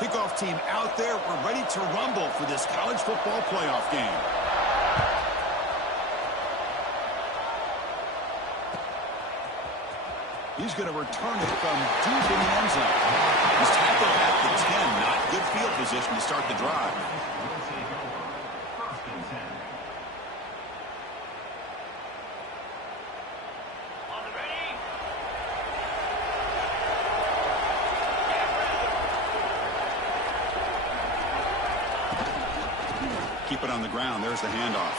Kickoff team out there. We're ready to rumble for this college football playoff game. He's going to return it from deep in the end zone. He's tackled at the 10. Not good field position to start the drive. Keep it on the ground. There's the handoff.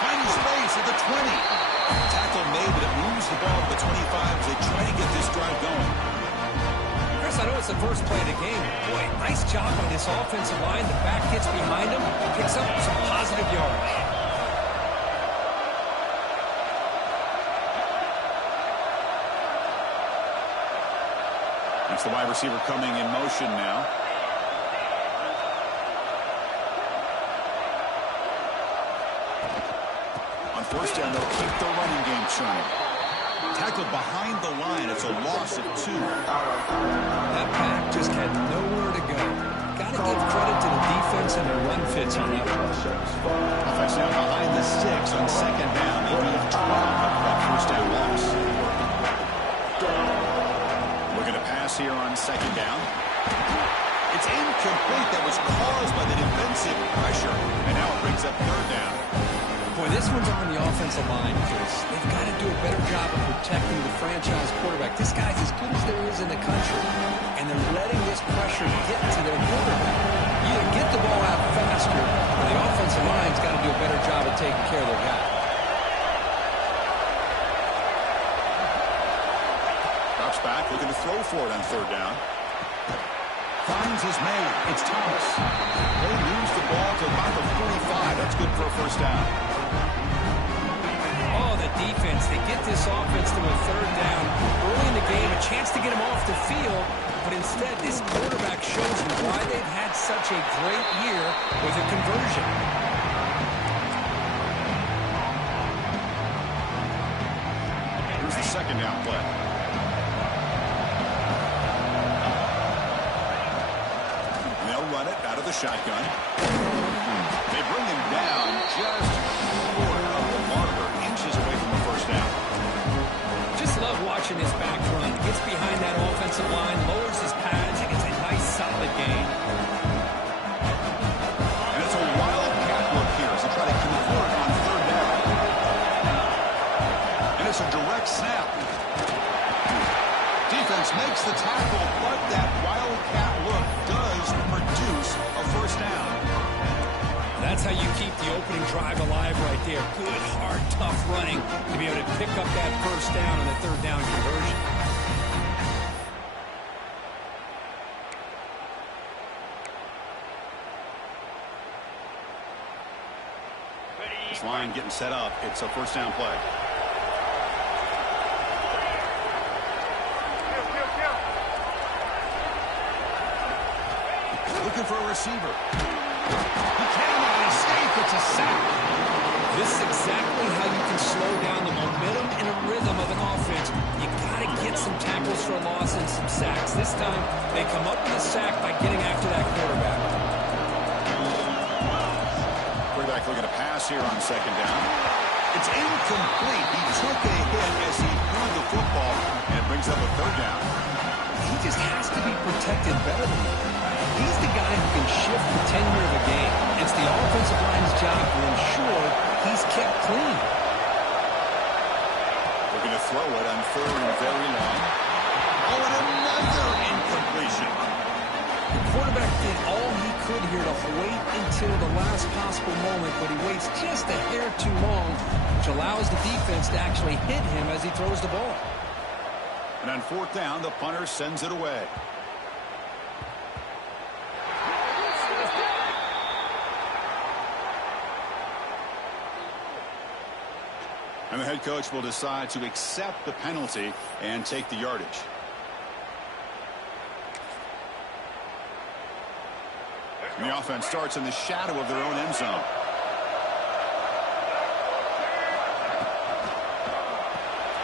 Finds space at the 20. Tackle made, but it moves the ball to the 25 as they try to get this drive going. Chris, I know it's the first play of the game. Boy, nice job on this offensive line. The back gets behind him, picks up some positive yards. That's the wide receiver coming in motion now. On first down, they'll keep the running game churning. Tackled behind the line. It's a loss of 2. That pack just had nowhere to go. Got to give credit to the defense and their run fits on that one. Offense now behind the 6 on second down. They have 12 after that first down loss. Looking to pass. second down. It's incomplete. That was caused by the defensive pressure. And now it brings up third down. Boy, this one's on the offensive line, Chris. They've got to do a better job of protecting the franchise quarterback. This guy's as good as there is in the country, and they're letting this pressure get to their quarterback. You either get the ball out faster, or the offensive line's got to do a better job of taking care of their guy. Drops back, looking to throw for it on third down. Finds his man. It's Thomas. They lose the ball to about the 45. That's good for a first down. Oh, the defense. They get this offense to a third down early in the game, a chance to get him off the field, but instead this quarterback shows you why they've had such a great year with a conversion. Here's the second down play. Out of the shotgun. They bring him down just short of the marker, inches away from the first down. Just love watching this back run. Gets behind that offensive line, lowers his pads, and gets a nice solid gain. And it's a wildcat look here as they try to convert on third down. And it's a direct snap. Defense makes the tackle, but that wildcat look does produce a first down. That's how you keep the opening drive alive right there. Good, hard, tough running to be able to pick up that first down on the third down conversion. This line getting set up. It's a first down play. Looking for a receiver. He cannot escape. It's a sack. This is exactly how you can slow down the momentum and a rhythm of an offense. You got to get some tackles for a loss and some sacks. This time, they come up with a sack by getting after that quarterback. Quarterback looking to pass here on second down. It's incomplete. He took a hit as he threw the football, and it brings up a third down. He just has to be protected better than that. He's the guy who can shift the tenure of a game. It's the offensive line's job to ensure he's kept clean. Looking to throw it on third and very long. Oh, and another incompletion. The quarterback did all he could here to wait until the last possible moment, but he waits just a hair too long, which allows the defense to actually hit him as he throws the ball. And on fourth down, the punter sends it away. And the head coach will decide to accept the penalty and take the yardage. And the offense starts in the shadow of their own end zone.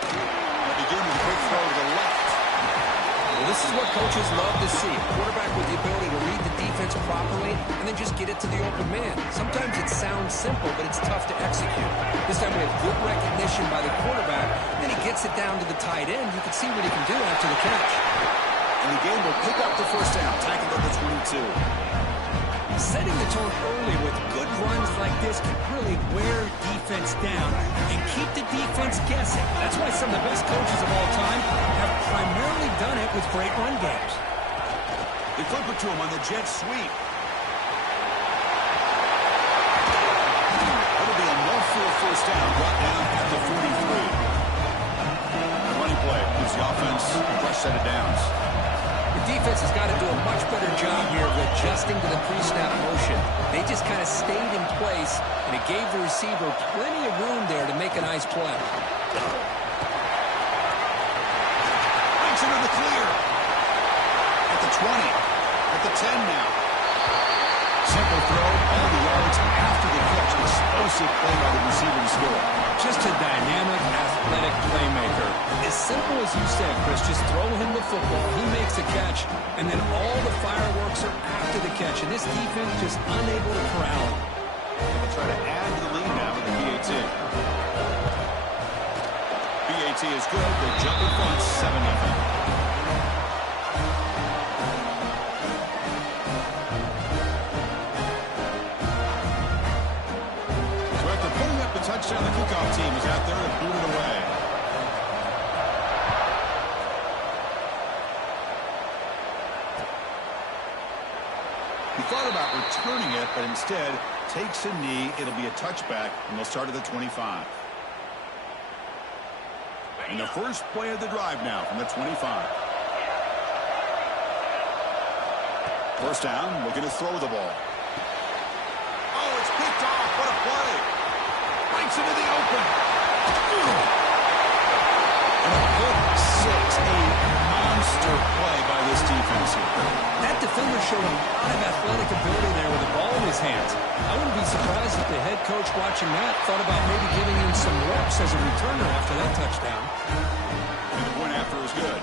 They begin with a quick throw to the left. Well, this is what coaches love to see. A quarterback with the ability to read the defense properly and then just get it to the open man. Sometimes it sounds simple, but it's tough to execute. This time we have good recognition by the quarterback. Then he gets it down to the tight end. You can see what he can do after the catch. And the game will pick up the first down. Tackle number 22. Setting the tone early with good runs like this can really wear defense down and keep the defense guessing. That's why some of the best coaches of all time have primarily done it with great run games. They flip it to him on the jet sweep. That'll be enough for a first down, brought down at the 43. The running play gives the offense a fresh set of downs. The defense has got to do a much better job here of adjusting to the pre-snap motion. They just kind of stayed in place, and it gave the receiver plenty of room there to make a nice play. Breaks into the clear. At the 20. At the 10 now. Simple throw, all the yards after the catch. Explosive play by the receiver to score. Just a dynamic, athletic playmaker. As simple as you said, Chris, just throw him the football, he makes the catch, and then all the fireworks are after the catch. And this defense just unable to corral him. They'll try to add to the lead now with the PAT. PAT is good. They jump in front, 7-0. touchdown. The kickoff team is out there to boot it away. He thought about returning it, but instead takes a knee. It'll be a touchback, and they'll start at the 25. And the first play of the drive now from the 25. First down, looking to throw the ball. Oh, it's picked off. What a play. Breaks into the open. And a good 6-8 monster play by this defense here. That defender showed a lot of athletic ability there with the ball in his hands. I wouldn't be surprised if the head coach watching that thought about maybe giving him some reps as a returner after that touchdown. And the point after is good.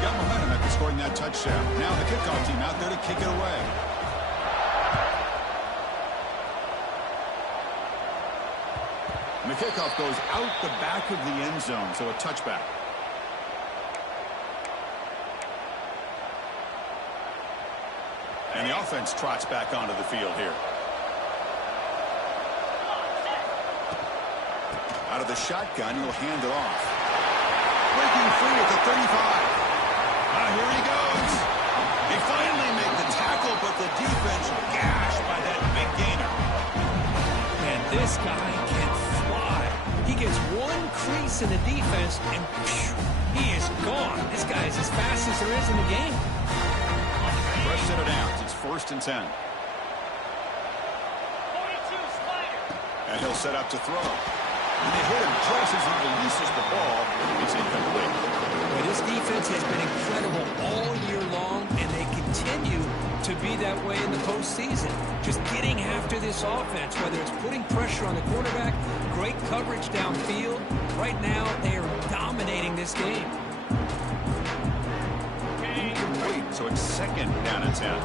Got momentum after scoring that touchdown. Now the kickoff team out there to kick it away. And the kickoff goes out the back of the end zone, so a touchback. And the offense trots back onto the field here. Out of the shotgun, he'll hand it off. Breaking free at the 35. Here he goes. They finally make the tackle, but the defense gashed by that big gainer. Man, this guy can fly. He gets one crease in the defense, and phew, he is gone. This guy is as fast as there is in the game. Fresh set of downs. It's 1st and 10. And he'll set up to throw. And they hit him just as he releases the ball. It's incomplete. Well, this defense has been incredible all year long, and they continue to be that way in the postseason. Just getting after this offense, whether it's putting pressure on the quarterback, great coverage downfield. Right now, they are dominating this game. Incomplete, so it's 2nd down and 10.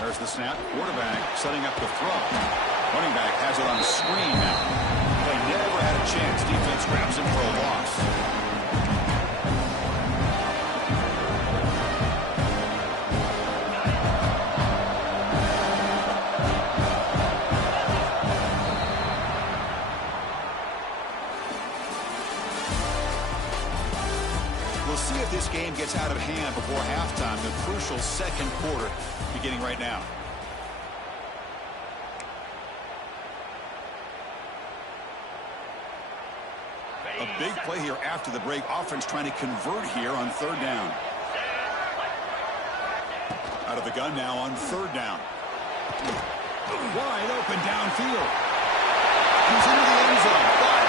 There's the snap. Quarterback setting up the throw. Running back has it on the screen now. They never had a chance. Defense grabs him for a loss. We'll see if this game gets out of hand before halftime. The crucial 2nd quarter beginning right now. A big play here after the break. Offense trying to convert here on 3rd down. Out of the gun now on 3rd down. Wide open downfield. He's into the end zone, but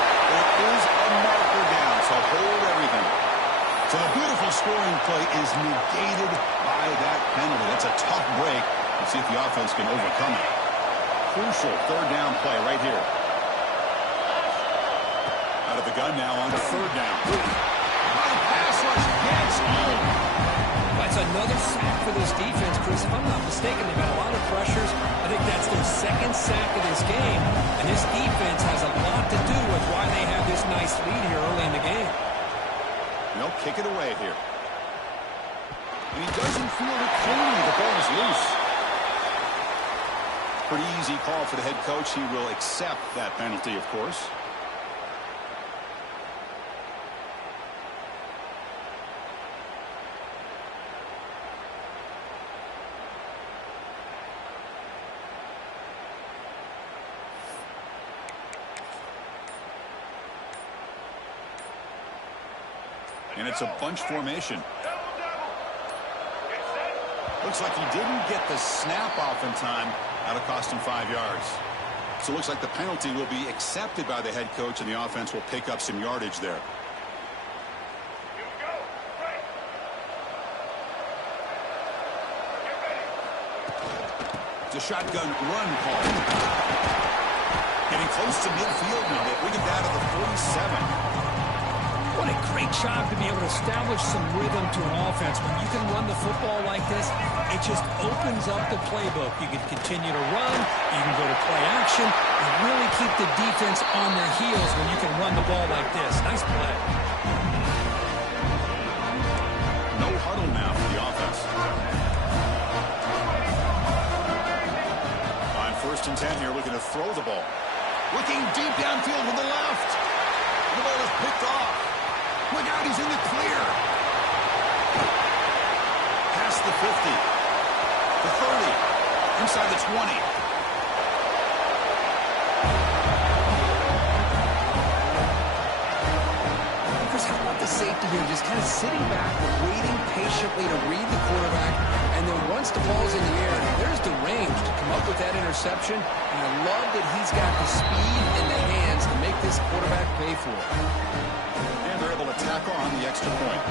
there is a marker down, so hold everything. So the beautiful scoring play is negated by that penalty. That's a tough break. Let's see if the offense can overcome it. Crucial 3rd down play right here. Out of the gun now on 3rd down. Pass rush gets home. That's another sack for this defense, Chris. If I'm not mistaken, they've got a lot of pressures. I think that's their 2nd sack of this game. And this defense has a lot to do with why they have this nice lead here early in the game. They'll kick it away here. And he doesn't feel it cleanly. The ball is loose. Pretty easy call for the head coach. He will accept that penalty, of course. And it's a bunch formation. Looks like he didn't get the snap off in time. That'll cost him 5 yards. So it looks like the penalty will be accepted by the head coach, and the offense will pick up some yardage there. It's a shotgun run call. Getting close to midfield now. They bring it down to the 47. What a great job to be able to establish some rhythm to an offense. When you can run the football like this, it just opens up the playbook. You can continue to run. You can go to play action. And really keep the defense on their heels when you can run the ball like this. Nice play. No huddle now for the offense. and 10 here, looking to throw the ball. Looking deep downfield with the left. The ball is picked off. Look out, he's in the clear. Past the 50. The 30. Inside the 20. Safety here just kind of sitting back, waiting patiently to read the quarterback, and then once the ball's in the air, there's the range to come up with that interception, and I love that he's got the speed in the hands to make this quarterback pay for it. And they're able to tack on the extra point.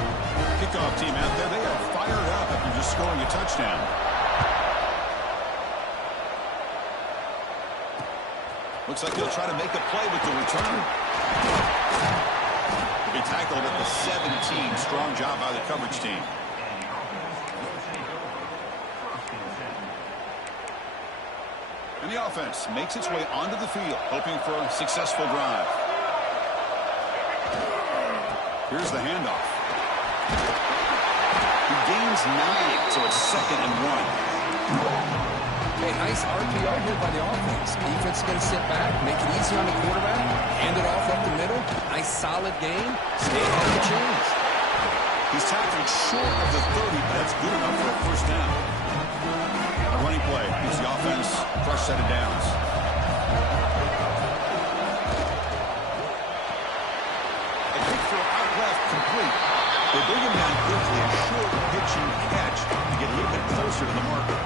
Kickoff team out there, they are fired up after just scoring a touchdown. Looks like they'll try to make a play with the return. He tackled at the 17. Strong job by the coverage team. And the offense makes its way onto the field, hoping for a successful drive. Here's the handoff. He gains 9, so it's 2nd and 1. Hey, nice RPO here by the offense. Defense is going to sit back, make it easy on the quarterback, hand it off up the middle. Nice solid game. Stay ahead of the chains. He's tackled short of the 30, but that's good enough for a first down. A running play gives the offense a fresh set of downs. A quick throw out left, complete. They bring him down quickly, a short pitch and catch to get a little bit closer to the marker.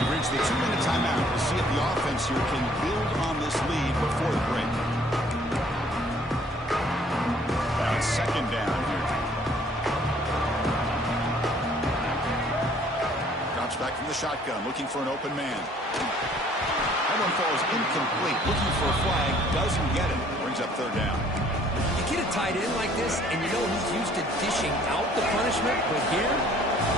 He brings the 2-minute timeout to see if the offense here can build on this lead before the break. Now it's 2nd down here. Drops back from the shotgun, looking for an open man. That one falls incomplete, looking for a flag, doesn't get it. Brings up 3rd down. You get a tight end like this, and you know he's used to dishing out the punishment, but here,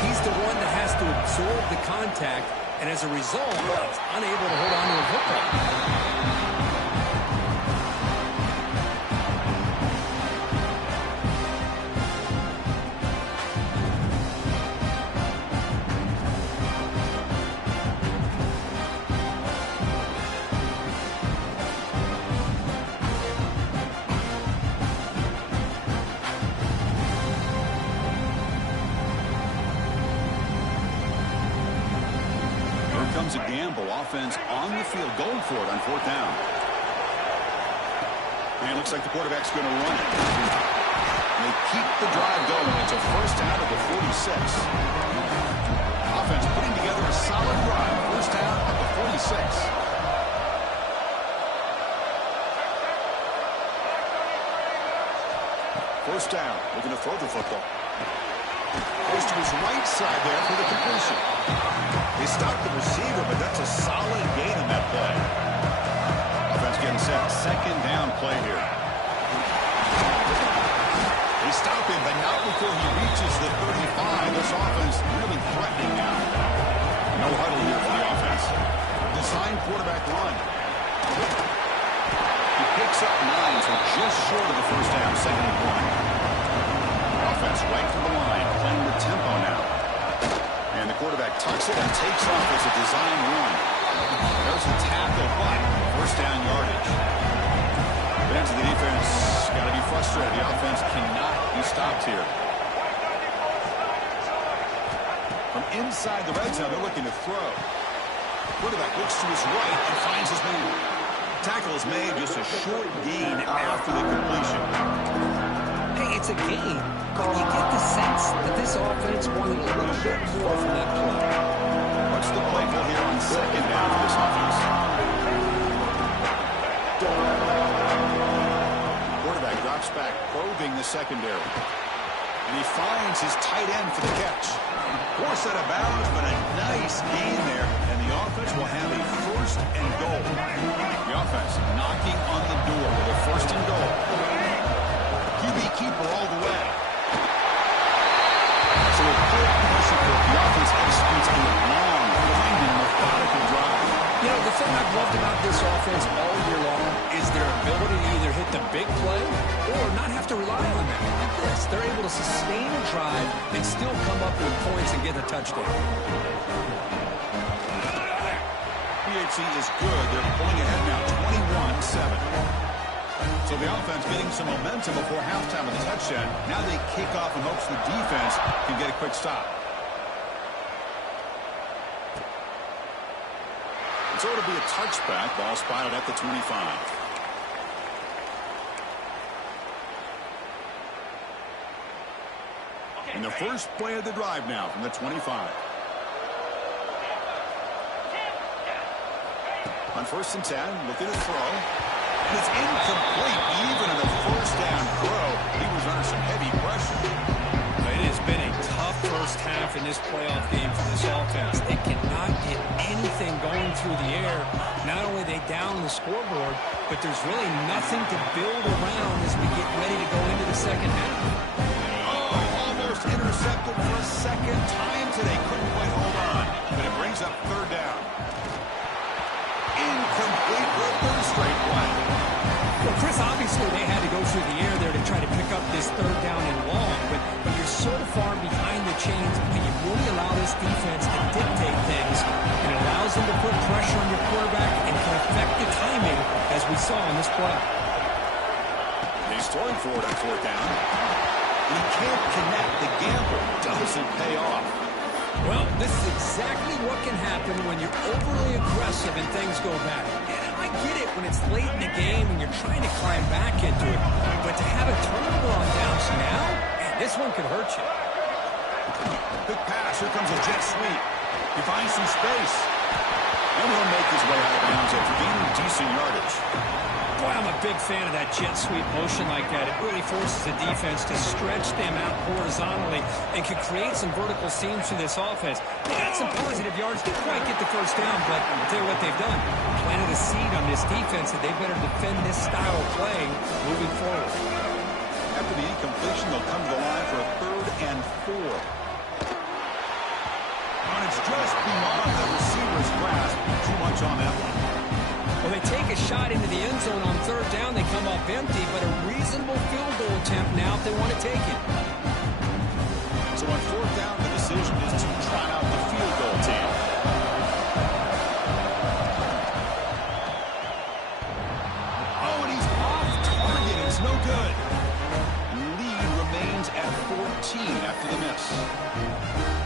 he's the one that has to absorb the contact, and as a result, he's unable to hold on to a football. A gamble. Offense on the field, going for it on 4th down. And it looks like the quarterback's going to run it. And they keep the drive going. It's a first down at the 46. Offense putting together a solid drive. First down at the 46. First down, looking to throw the football. Goes to his right side there for the completion. They stopped the receiver, but that's a solid gain in that play. Offense getting set. 2nd down play here. They stop him, but not before he reaches the 35. This offense really threatening now. No huddle here for the offense. Design quarterback run. He picks up 9, so just short of the first down. 2nd and 1. Offense right from the line, playing with tempo now. And the quarterback tucks it and takes off as a design run. There's a tackle, but first down yardage. Fans of the defense got to be frustrated. The offense cannot be stopped here. From inside the red zone, they're looking to throw. Quarterback looks to his right and finds his man. Tackle is made, just a short gain after the completion. Hey, it's a game. You get the sense that this offense wanted a little bit more from that play. What's the play call here on 2nd down for this offense? Quarterback drops back, probing the secondary. And he finds his tight end for the catch. Poor set of bounds, but a nice gain there. And the offense will have a 1st and goal. The offense knocking on the door with a 1st and goal. QB keeper all the way. So a clear pressure for the offense executes a long, winding, methodical drive. You know, the thing I've loved about this offense all year long is their ability to either hit the big play or not have to rely on that. Like this, they're able to sustain a drive and still come up with points and get a touchdown. PHC is good. They're pulling ahead now, 21-7. So the offense getting some momentum before halftime with a touchdown. Now they kick off in hopes the defense can get a quick stop. So it'll be a touchback. Ball spotted at the 25. And the first play of the drive now from the 25. On 1st and 10, looking to throw. And it's incomplete. Even in a first down throw, he was under some heavy pressure. It has been a tough first half in this playoff game for this offense. They cannot get anything going through the air. Not only are they down the scoreboard, but there's really nothing to build around as we get ready to go into the second half. Almost intercepted for a second time today. Couldn't quite hold on. But it brings up 3rd down. Incomplete for a 3rd straight play. Well, Chris, obviously they had to go through the air there to try to pick up this 3rd down and long. But you're so far behind the chains when you really allow this defense to dictate things. It allows them to put pressure on your quarterback and can affect the timing, as we saw in this play. He's throwing for it on 4th down. He can't connect. The gamble doesn't pay off. Well, this is exactly what can happen when you're overly aggressive and things go bad. And I get it when it's late in the game and you're trying to climb back into it. But to have a turnover on downs now, man, this one could hurt you. Big pass. Here comes a jet sweep. He finds some space. And he'll make his way out of bounds after gaining decent yardage. Boy, I'm a big fan of that jet sweep motion like that. It really forces the defense to stretch them out horizontally and can create some vertical seams through this offense. They got some positive yards. Didn't quite get the first down, but I'll tell you what they've done. Planted a seed on this defense that they better defend this style of playing moving forward. After the incompletion, they'll come to the line for a 3rd and 4. And it's just beyond the receiver's grasp. Too much on that one. Well, they take a shot into the end zone on 3rd down. They come up empty, but a reasonable field goal attempt now if they want to take it. So on 4th down, the decision is to try out the field goal team. Oh, and he's off target. It's no good. Lead remains at 14 after the miss.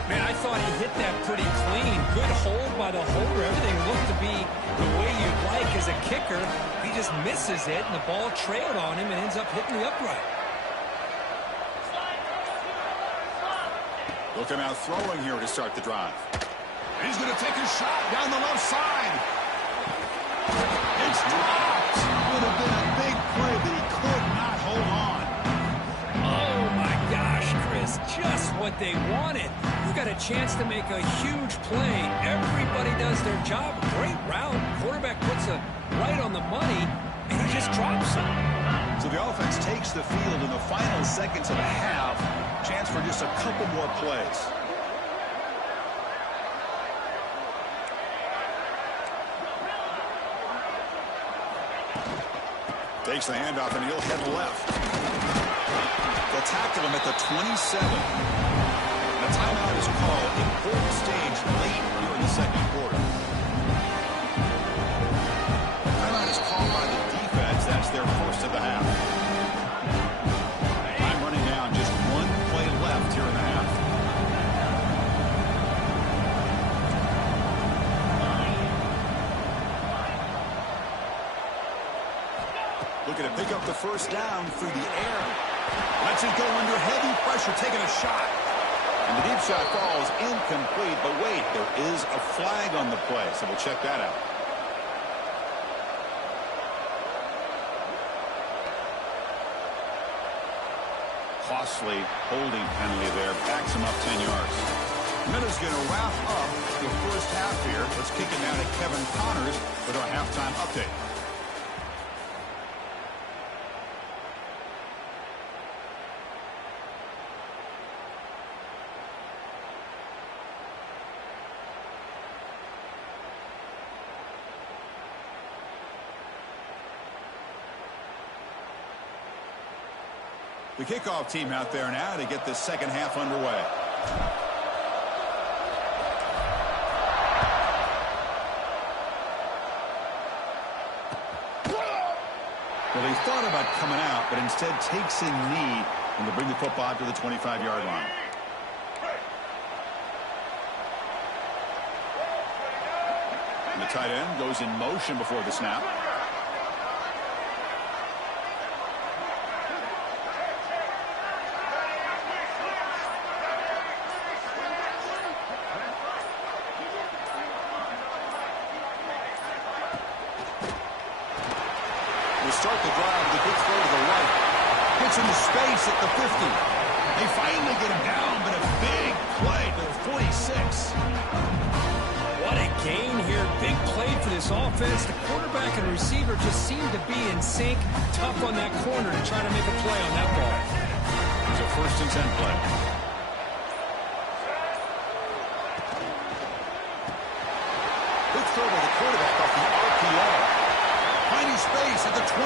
Man, I thought he hit that pretty clean. Good hold by the holder. Everything looked to be the way you'd like as a kicker. He just misses it, and the ball trailed on him and ends up hitting the upright. Looking out throwing here to start the drive. He's going to take a shot down the left side. It's dropped. Would have been a big play, but he could not hold on. Oh, my gosh, Chris. Just what they wanted. You got a chance to make a huge play. Everybody does their job. Great route. Quarterback puts it right on the money, and he just drops it. So the offense takes the field in the final seconds of the half. Chance for just a couple more plays. Takes the handoff, and he'll head left. They'll tackle him at the 27. A timeout is called. Important stage late here in the second quarter. Timeout is called by the defense. That's their first of the half. Time running down. Just one play left here in the half. Looking to pick up the first down through the air. Lets it go under heavy pressure, taking a shot. And the deep shot falls incomplete, but wait, there is a flag on the play, so we'll check that out. Costly holding penalty there, backs him up 10 yards. Minutes going to wrap up the first half here. Let's kick it down to Kevin Connors with our halftime update. The kickoff team out there now to get this second half underway. Well, they thought about coming out, but instead takes a knee and they bring the football out to the 25-yard line. And the tight end goes in motion before the snap. Start the drive with a good throw to the right. Gets into space at the 50. They finally get him down, but a big play to the 46. What a gain here. Big play for this offense. The quarterback and receiver just seem to be in sync. Tough on that corner to try to make a play on that ball. It's a 1st and 10 play. Good throw to the quarterback off the RPO. Finding space at the 20.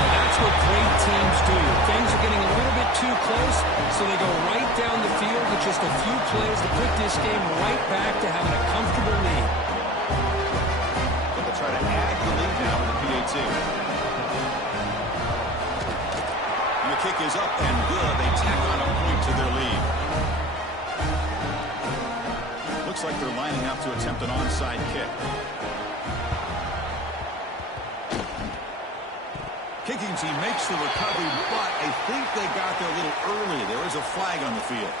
That's what great teams do. Things are getting a little bit too close, so they go right down the field with just a few plays to put this game right back to having a comfortable lead. But they'll try to add the lead now with the PAT. And the kick is up and good. They tack on a point to their lead. Looks like they're lining up to attempt an onside kick. Kicking team makes the recovery, but I think they got there a little early. There is a flag on the field.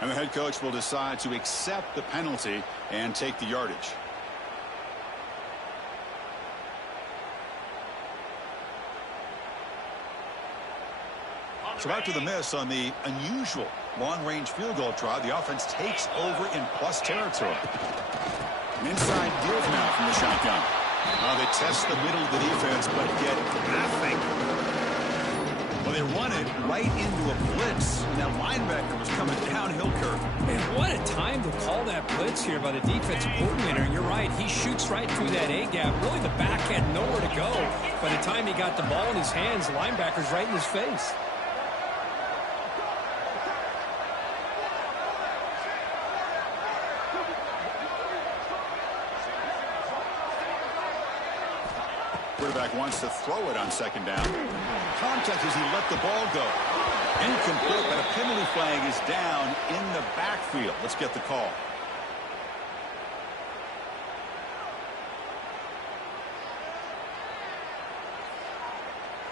And the head coach will decide to accept the penalty and take the yardage. So after the miss on the unusual long-range field goal try, the offense takes over in plus territory. An inside give now from the shotgun. They test the middle of the defense, but get nothing. Well, they run it right into a blitz, and that linebacker was coming downhill curve. Man, what a time to call that blitz here by the defensive coordinator. And you're right, he shoots right through that A-gap. Really, the back had nowhere to go. By the time he got the ball in his hands, the linebacker's right in his face. Quarterback wants to throw it on 2nd down. Contact as he let the ball go. Incomplete, but a penalty flag is down in the backfield. Let's get the call.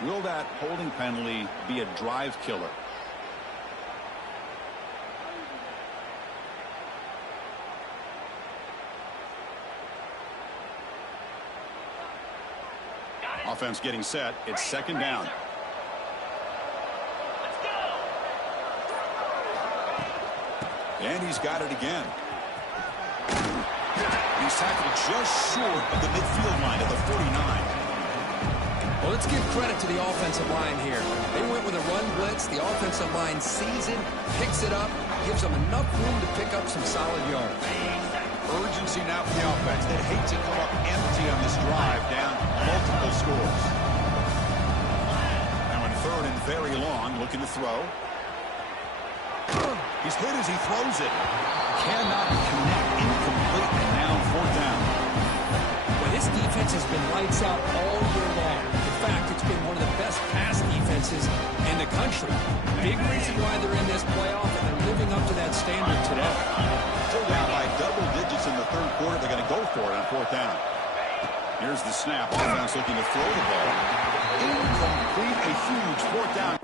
Will that holding penalty be a drive killer? Offense getting set. It's 2nd down. And he's got it again. He's tackled just short of the midfield line at the 49. Well, let's give credit to the offensive line here. They went with a run blitz. The offensive line sees it, picks it up, gives them enough room to pick up some solid yards. Urgency now for the offense. They hate to come up empty on this drive, down multiple scores. Now in 3rd and very long, looking to throw. He's hit as he throws it. Cannot connect, incomplete, and now 4th down. Well, this defense has been lights out all year long. In fact, it's been one of the best pass defenses in the country. Big reason why they're in this playoff, and they're living up to that standard today. Still down by double digits in the 3rd quarter. They're going to go for it on 4th down. Here's the snap. Offense looking to throw the ball. Incomplete, a huge 4th down.